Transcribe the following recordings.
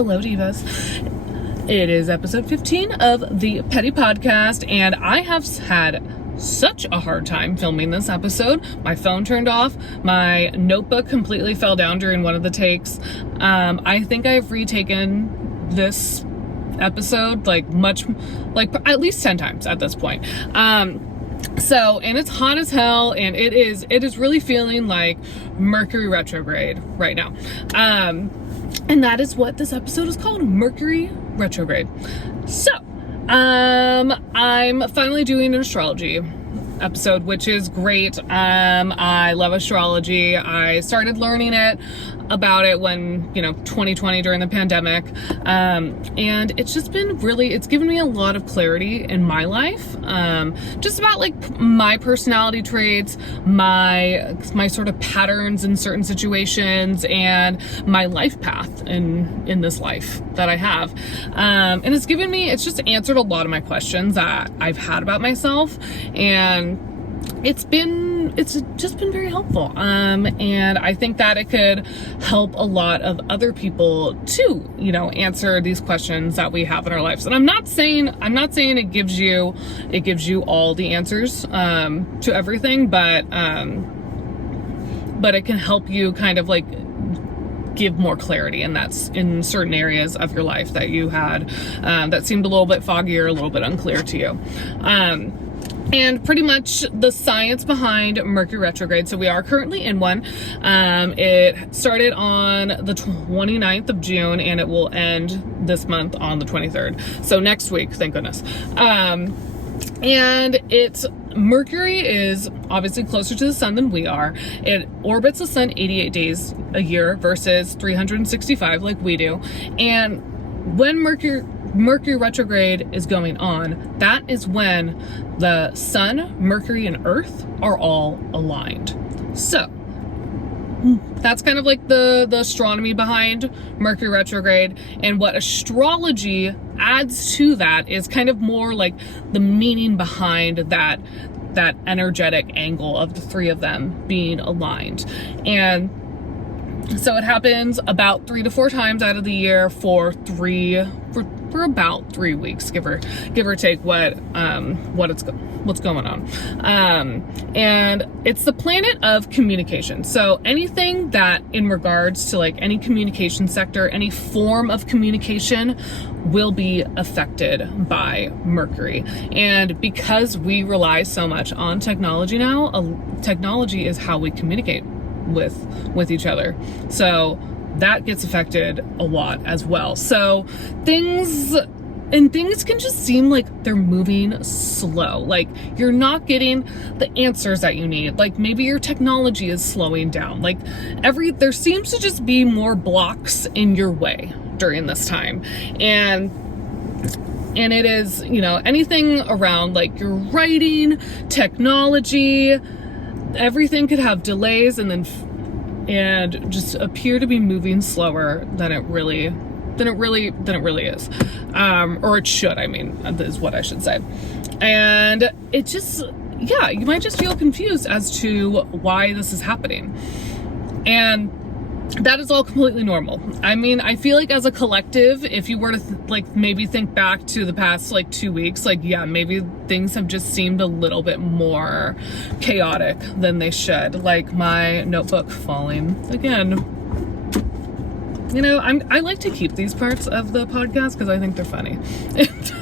Hello, divas. It is episode 15 of the Petty Podcast, and I have had such a hard time filming this episode. My phone turned off. My notebook completely fell down during one of the takes. I think I've retaken this episode at least 10 times at this point. And it's hot as hell, and it is really feeling like Mercury retrograde right now. And that is what this episode is called, Mercury Retrograde. So, I'm finally doing an astrology episode, which is great. I love astrology. I started learning about it when, 2020 during the pandemic. And it's just been it's given me a lot of clarity in my life. Just about my personality traits, my sort of patterns in certain situations, and my life path in this life that I have. And it's just answered a lot of my questions that I've had about myself, and it's just been very helpful. And I think that it could help a lot of other people too, answer these questions that we have in our lives. And I'm not saying it gives you all the answers to everything, but it can help you kind of give more clarity, and that's in certain areas of your life that you had that seemed a little bit foggy or a little bit unclear to you. And pretty much the science behind Mercury retrograde. So we are currently in one. It started on the 29th of June, and it will end this month on the 23rd. So next week, thank goodness. And Mercury is obviously closer to the sun than we are. It orbits the sun 88 days a year versus 365 like we do. And when Mercury retrograde is going on, that is when the sun, Mercury, and Earth are all aligned. So that's kind of the astronomy behind Mercury retrograde, and what astrology adds to that is kind of more the meaning behind that energetic angle of the three of them being aligned. And so it happens about 3 to 4 times out of the year for about 3 weeks, give or take what's going on. And it's the planet of communication. So anything that in regards to any communication sector, any form of communication will be affected by Mercury. And because we rely so much on technology now, technology is how we communicate with each other. So that gets affected a lot as well. So things can just seem like they're moving slow. You're not getting the answers that you need. Maybe your technology is slowing down. There seems to just be more blocks in your way during this time. And it is, anything around your writing, technology, everything could have delays and just appear to be moving slower than it really is. Or it should, is what I should say. And it just, you might just feel confused as to why this is happening. And that is all completely normal. I feel as a collective, if you were to maybe think back to the past 2 weeks, maybe things have just seemed a little bit more chaotic than they should. My notebook falling again. I like to keep these parts of the podcast because I think they're funny.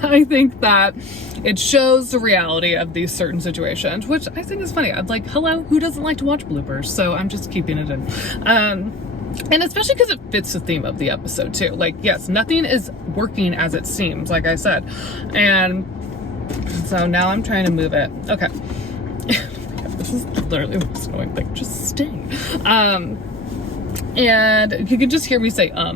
I think that it shows the reality of these certain situations, which I think is funny. I'm hello, who doesn't like to watch bloopers? So I'm just keeping it in. And especially because it fits the theme of the episode too. Yes, nothing is working as it seems, like I said. And so now I'm trying to move it. Okay. This is literally the most annoying thing. Just stay. And you can just hear me say, I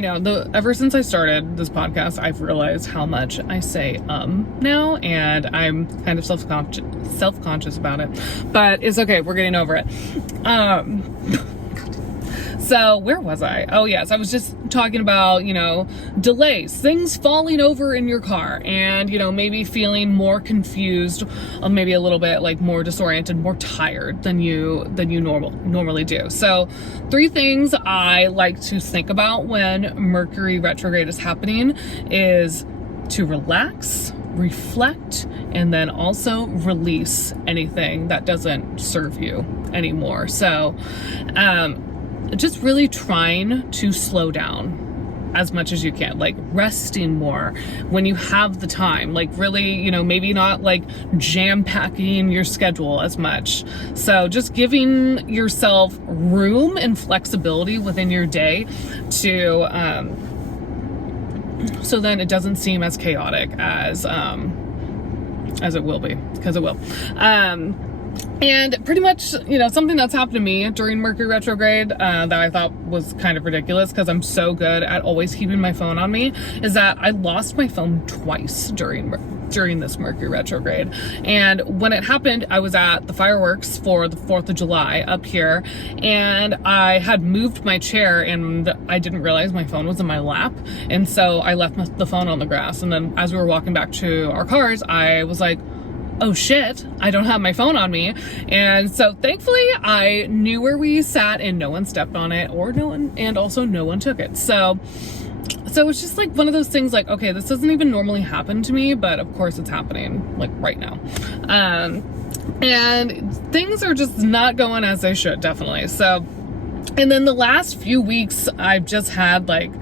know, ever since I started this podcast, I've realized how much I say, now, and I'm kind of self-conscious about it, but it's okay. We're getting over it. So where was I? Oh yes, I was just talking about, delays, things falling over in your car, and, maybe feeling more confused, or maybe a little bit like more disoriented, more tired than you normally do. So 3 things I like to think about when Mercury retrograde is happening is to relax, reflect, and then also release anything that doesn't serve you anymore. So just really trying to slow down as much as you can, like resting more when you have the time, like really, maybe not like jam packing your schedule as much. So just giving yourself room and flexibility within your day to so then it doesn't seem as chaotic as it will be, because it will. And pretty much, something that's happened to me during Mercury retrograde that I thought was kind of ridiculous, because I'm so good at always keeping my phone on me, is that I lost my phone twice during this Mercury retrograde. And when it happened, I was at the fireworks for the 4th of July up here, and I had moved my chair and I didn't realize my phone was in my lap. And so I left the phone on the grass. And then as we were walking back to our cars, I was like, oh shit, I don't have my phone on me. And so thankfully I knew where we sat and no one stepped on it, and also no one took it. So it's just like one of those things, like, okay, this doesn't even normally happen to me, but of course it's happening like right now. And things are just not going as they should, definitely. So, and then the last few weeks I've just had like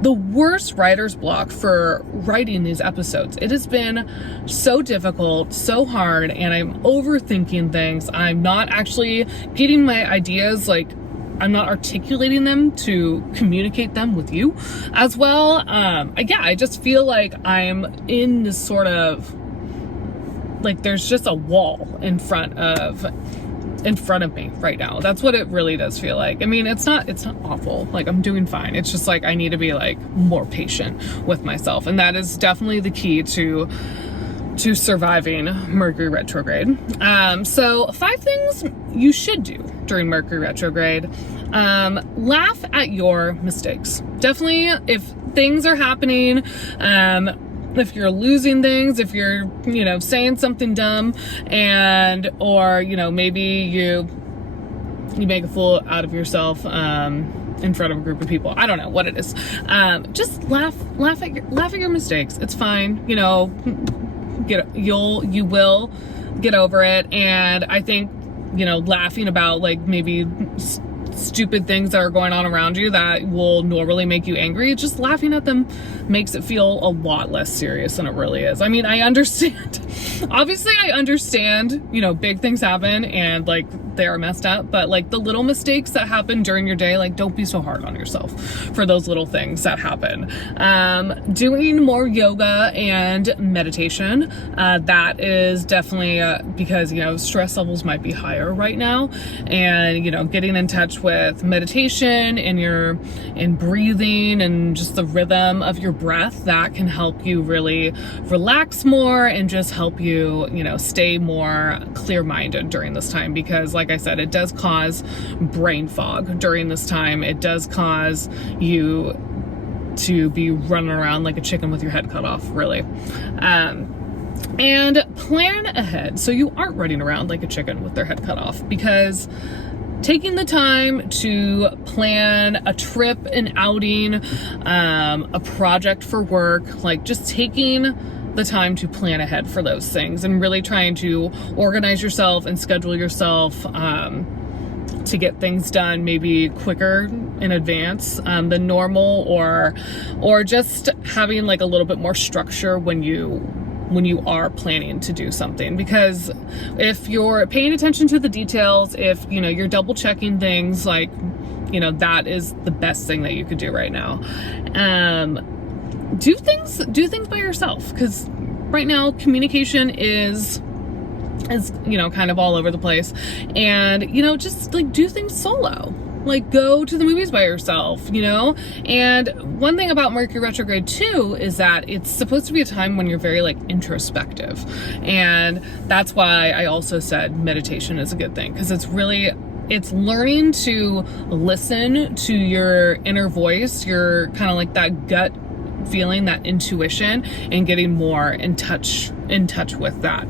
the worst writer's block for writing these episodes. It has been so difficult, so hard, and I'm overthinking things. I'm not actually getting my ideas, like I'm not articulating them to communicate them with you as well. I just feel like I'm in this sort of, like there's just a wall in front of me right now. That's what it really does feel like. I mean, it's not awful. Like I'm doing fine. It's just like I need to be like more patient with myself. And that is definitely the key to surviving Mercury retrograde. So 5 things you should do during Mercury retrograde. Laugh at your mistakes. Definitely if things are happening, if you're losing things, if you're, saying something dumb or maybe you make a fool out of yourself, in front of a group of people. I don't know what it is. Just laugh at your mistakes. It's fine. You will get over it. And I think, laughing about like maybe stupid things that are going on around you that will normally make you angry, just laughing at them makes it feel a lot less serious than it really is. I mean, I understand. Obviously, I understand, big things happen and like they are messed up, but like the little mistakes that happen during your day, like don't be so hard on yourself for those little things that happen. Doing more yoga and meditation, that is definitely because, stress levels might be higher right now, and, getting in touch with meditation and breathing and just the rhythm of your breath, that can help you really relax more and just help you, stay more clear-minded during this time, because like I said, it does cause brain fog during this time. It does cause you to be running around like a chicken with your head cut off, really. And plan ahead so you aren't running around like a chicken with their head cut off, because taking the time to plan a trip, an outing, a project for work, like just taking the time to plan ahead for those things and really trying to organize yourself and schedule yourself to get things done maybe quicker in advance than normal, or just having like a little bit more structure when you are planning to do something. Because if you're paying attention to the details, if you're double checking things, like that is the best thing that you could do right now. Do things by yourself, because right now communication is kind of all over the place, and just like do things solo. Like go to the movies by yourself, and one thing about Mercury retrograde too is that it's supposed to be a time when you're very like introspective, and that's why I also said meditation is a good thing, because it's really it's learning to listen to your inner voice, your kind of like that gut feeling, that intuition, and getting more in touch with that.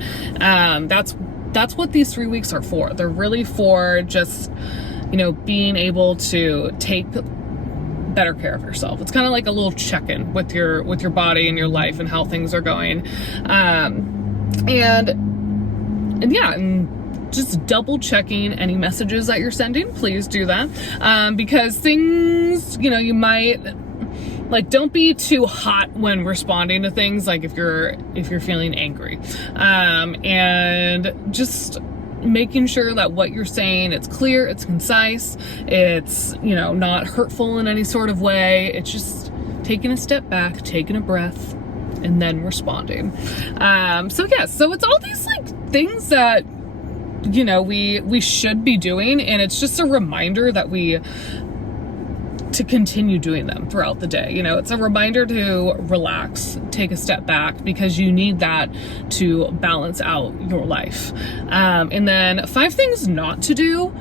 That's what these 3 weeks are for. They're really for just, being able to take better care of yourself. It's kind of like a little check-in with your body and your life and how things are going. And just double checking any messages that you're sending. Please do that. Because things, you might, like, don't be too hot when responding to things, like if you're feeling angry. And just making sure that what you're saying, it's clear, it's concise, it's, not hurtful in any sort of way. It's just taking a step back, taking a breath, and then responding. So it's all these like things that, we should be doing, and it's just a reminder that to continue doing them throughout the day. It's a reminder to relax, take a step back, because you need that to balance out your life. And then 5 things not to do.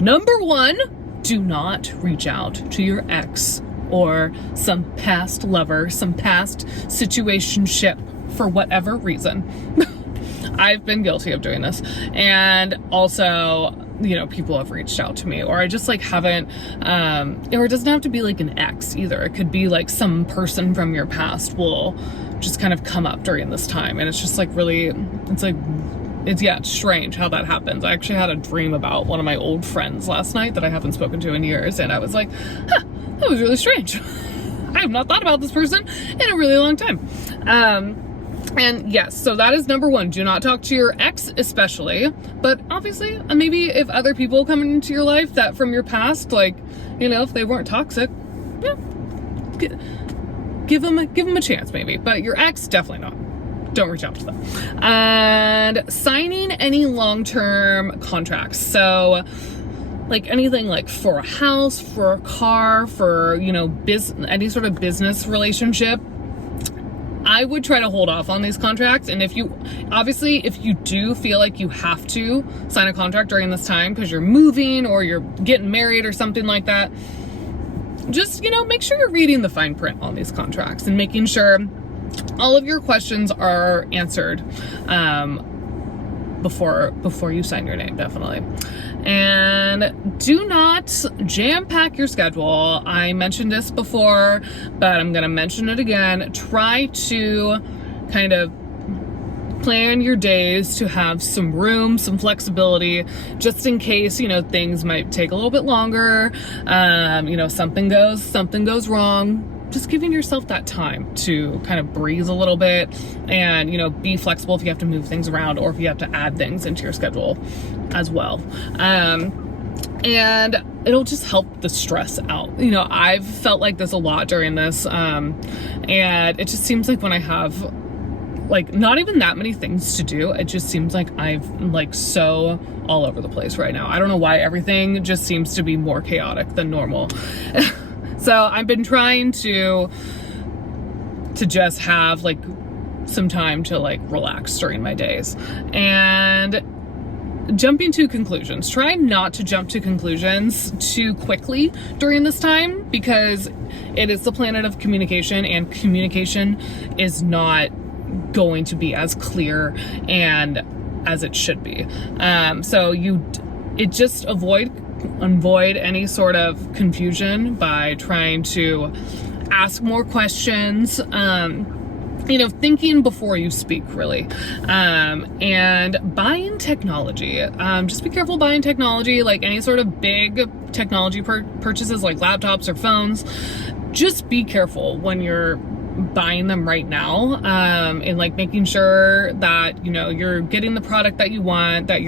Number 1, do not reach out to your ex or some past lover, some past situationship for whatever reason. I've been guilty of doing this. And also, people have reached out to me, or I just like haven't, or it doesn't have to be like an ex either. It could be like some person from your past will just kind of come up during this time. And it's just like really, it's strange how that happens. I actually had a dream about one of my old friends last night that I haven't spoken to in years. And I was like, that was really strange. I have not thought about this person in a really long time. And yes, so that is number 1. Do not talk to your ex, especially. But obviously, maybe if other people come into your life that from your past, like, if they weren't toxic, give them a chance, maybe. But your ex, definitely not. Don't reach out to them. And signing any long-term contracts. So, like anything like for a house, for a car, for, any sort of business relationship, I would try to hold off on these contracts. And if you do feel like you have to sign a contract during this time because you're moving or you're getting married or something like that, just, make sure you're reading the fine print on these contracts and making sure all of your questions are answered before you sign your name, definitely. And do not jam pack your schedule. I mentioned this before, but I'm going to mention it again. Try to kind of plan your days to have some room, some flexibility, just in case, things might take a little bit longer. Something goes wrong. Just giving yourself that time to kind of breathe a little bit and, be flexible if you have to move things around or if you have to add things into your schedule as well. And it'll just help the stress out. I've felt like this a lot during this. And it just seems like when I have like not even that many things to do, it just seems like I'm like so all over the place right now. I don't know why everything just seems to be more chaotic than normal. So I've been trying to just have like some time to like relax during my days. And jumping to conclusions. Try not to jump to conclusions too quickly during this time, because it is the planet of communication, and communication is not going to be as clear and as it should be. So just avoid any sort of confusion by trying to ask more questions, thinking before you speak, really. And buying technology. Just be careful buying technology, like any sort of big technology purchases like laptops or phones. Just be careful when you're buying them right now, and like making sure that, you're getting the product that you want, that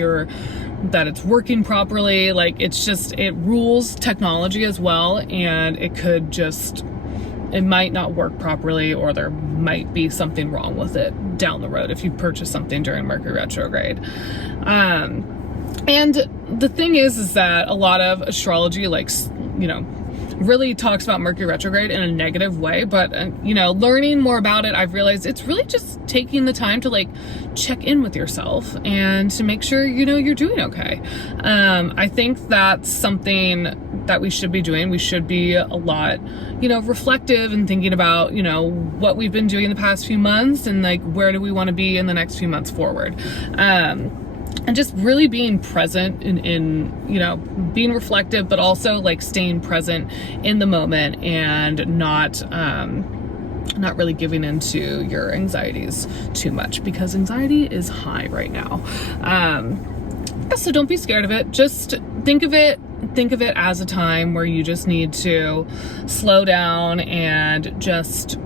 it's working properly. Like it rules technology as well, and it might not work properly, or there might be something wrong with it down the road if you purchase something during Mercury retrograde. And the thing is that a lot of astrology, like, really talks about Mercury retrograde in a negative way, but you know, learning more about it, I've realized it's really just taking the time to like check in with yourself and to make sure, you know, you're doing okay. I think that's something that we should be doing. We should be a lot, you know, reflective and thinking about, you know, what we've been doing the past few months and like where do we want to be in the next few months forward. And just really being present in, you know, being reflective, but also like staying present in the moment and not really giving into your anxieties too much, because anxiety is high right now. So don't be scared of it. Just think of it as a time where you just need to slow down and just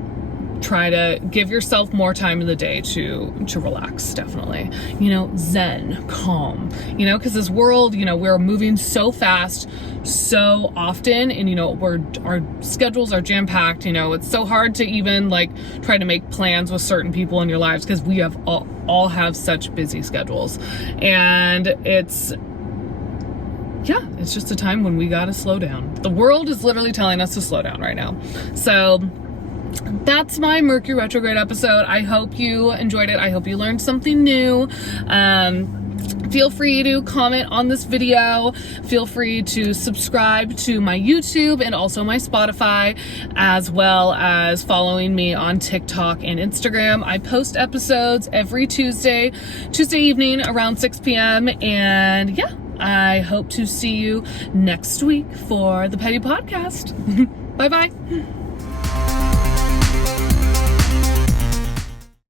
try to give yourself more time in the day to relax, definitely. You know, zen, calm, you know, because this world, you know, we're moving so fast so often, and you know, our schedules are jam-packed. You know, it's so hard to even like try to make plans with certain people in your lives because we have all have such busy schedules, and it's just a time when we gotta slow down. The world is literally telling us to slow down right now. So that's my Mercury retrograde episode. I hope you enjoyed it. I hope you learned something new. Feel free to comment on this video. Feel free to subscribe to my YouTube and also my Spotify, as well as following me on TikTok and Instagram. I post episodes every Tuesday evening around 6 p.m. And yeah, I hope to see you next week for the Petty Podcast. Bye-bye.